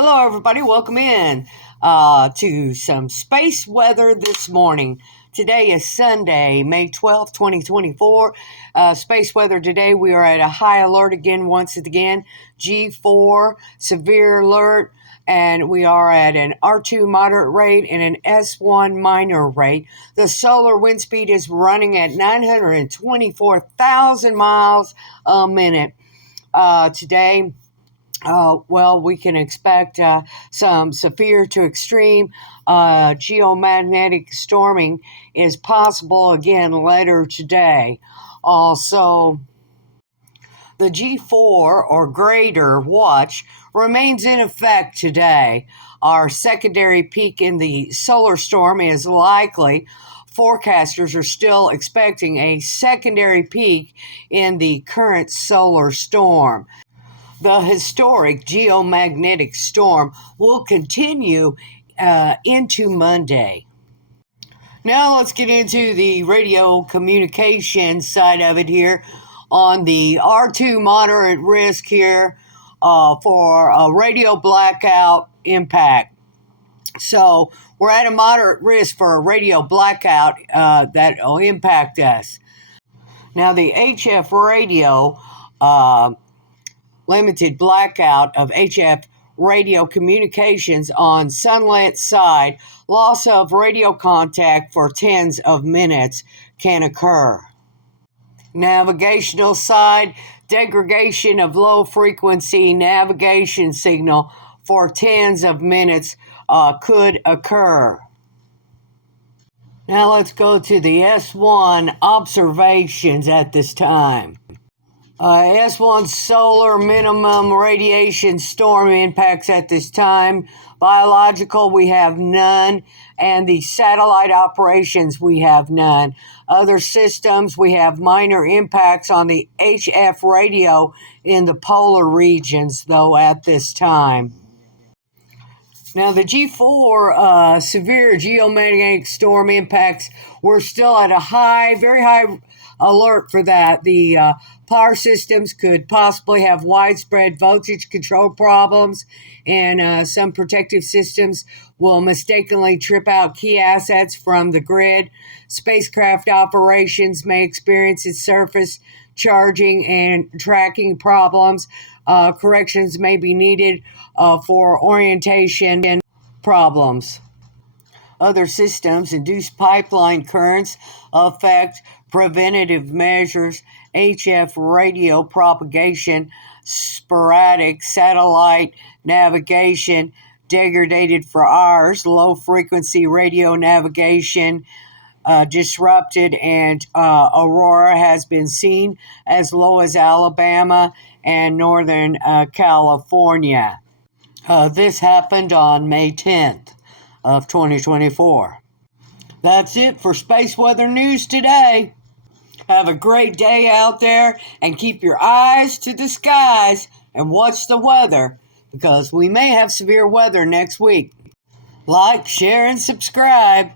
Hello, everybody. Welcome in to some space weather this morning. Today is Sunday, May 12th, 2024. Space weather today, we are at a high alert once again, G4, severe alert, and we are at an R2 moderate rate and an S1 minor rate. The solar wind speed is running at 924,000 miles a minute. Today, we can expect some severe to extreme geomagnetic storming is possible again later today. Also, the G4 or greater watch remains in effect today. Our secondary peak in the solar storm is likely. Forecasters are still expecting a secondary peak in the current solar storm. The historic geomagnetic storm will continue into Monday. Now let's get into the radio communication side of it here on the R2 moderate risk here for a radio blackout impact. So we're at a moderate risk for a radio blackout that will impact us. Now the HF radio limited blackout of HF radio communications on sunlit side, loss of radio contact for tens of minutes can occur. Navigational side, degradation of low frequency navigation signal for tens of minutes could occur. Now let's go to the S1 observations at this time. S1 solar minimum radiation storm impacts at this time. Biological, we have none. And the satellite operations, we have none. Other systems, we have minor impacts on the HF radio in the polar regions, though, at this time. Now, the G4 severe geomagnetic storm impacts, we're still at a very high alert for that. The power systems could possibly have widespread voltage control problems, and some protective systems will mistakenly trip out key assets from the grid. Spacecraft operations may experience its surface charging and tracking problems. Corrections may be needed for orientation and problems. Other systems induce pipeline currents affect preventative measures, HF radio propagation, sporadic satellite navigation, degraded for hours, low frequency radio navigation disrupted, and aurora has been seen as low as Alabama and Northern California. This happened on May 10th of 2024. That's it for Space Weather News today. Have a great day out there and keep your eyes to the skies and watch the weather because we may have severe weather next week. Like, share, and subscribe.